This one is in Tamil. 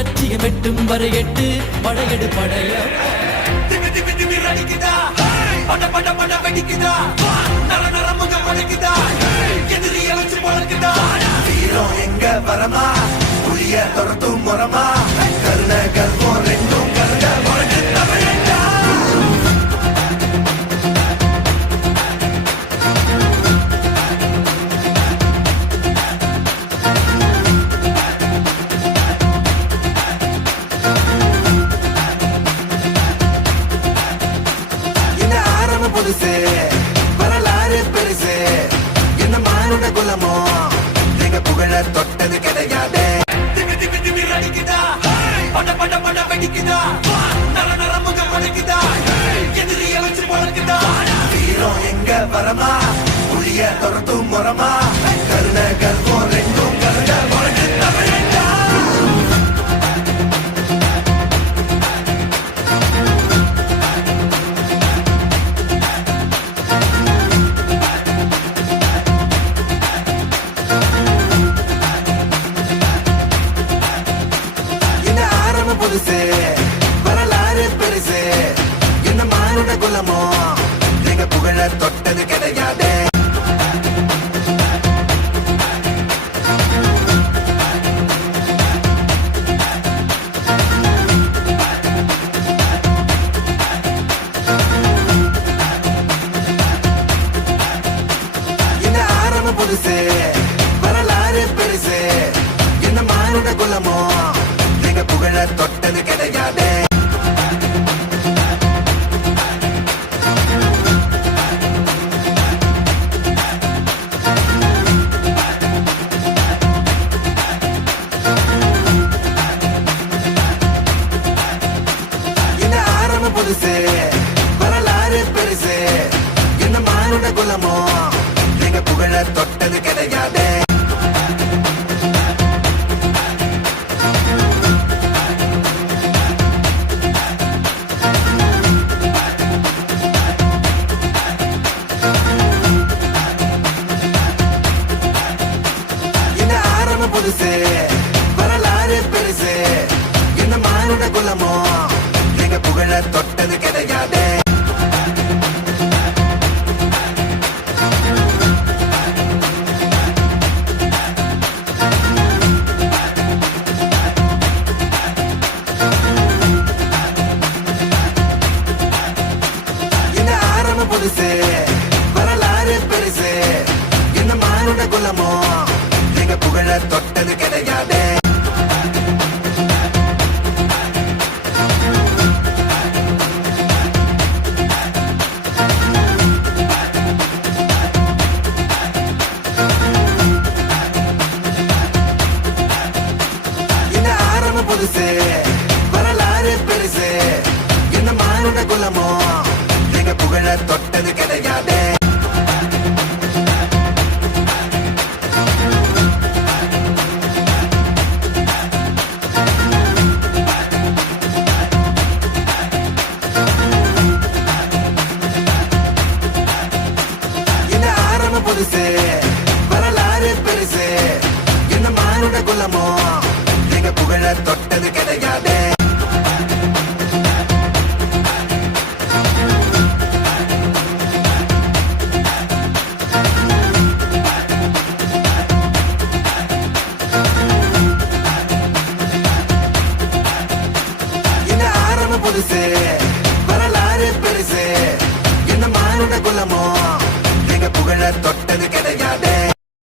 லட்சியம் எட்டும் வரை எட்டு படையெடு படைய அடிக்குதா பட பட பட வெடிக்குதா நர நர முகம் அடிக்குதா எதிரிய வச்சு பொழக்குதா வீரம் எங்க வரமா புளிய துரத்தும் முறமா கருண கல்வம் ரெண்டும் கருண முறைக்கு தமிழண்டா புதுசு வரலாறு பெருசு என்ன மானுட குலமோ நீங்க புகழ தொட்டது கிடையாது அடிக்குதா பட பட பட வெடிக்குதா நர நர முகம் அடிக்குதா எதிரிய வச்சு பொழக்குதா வீரம் எங்க வரமா புளிய துரத்தும் முறமா கருண கல்வம் ரெண்டும் கருண முறைக்கு தமிழண்டா புதுசு வரலாறு பெருசு என்ன மானுட குலமோ நீங்க புகழ தொட்டது கிடையாது இந்த ஆரம்ப புதுசு வரலாறு பெருசு என்ன மானுட குலமோ புகழ தொட்டது கிடையாது இந்த ஆரம்ப புதுசு வரலாறு பெருசு என்ன மானுட குலமோ நீங்க புகழ தொட்டது கிடையாது புதுசு வரலாறு பெருசு என்ன மானுட குலமோ நீங்க புகழ தொட்டது கிடையாது இந்த ஆரம்ப புதுசு வரலாறு பெருசு என்ன மானுட குலமோ புகழ தொட்டது கிடையாது இந்த ஆரம்ப புதுசு வரலாறு பெருசு என்ன மானுட குலமோ நீங்க புகழ தொட்டது கிடையாது புதுசு வரலாறு பெருசு என்ன மானுட குலமோ நீங்க புகழ தொட்டது கிடையாது இந்த ஆரம்ப புதுசு வரலாறு பெருசு என்ன மானுட குலமோ புகழ தொட்டது கிடையாது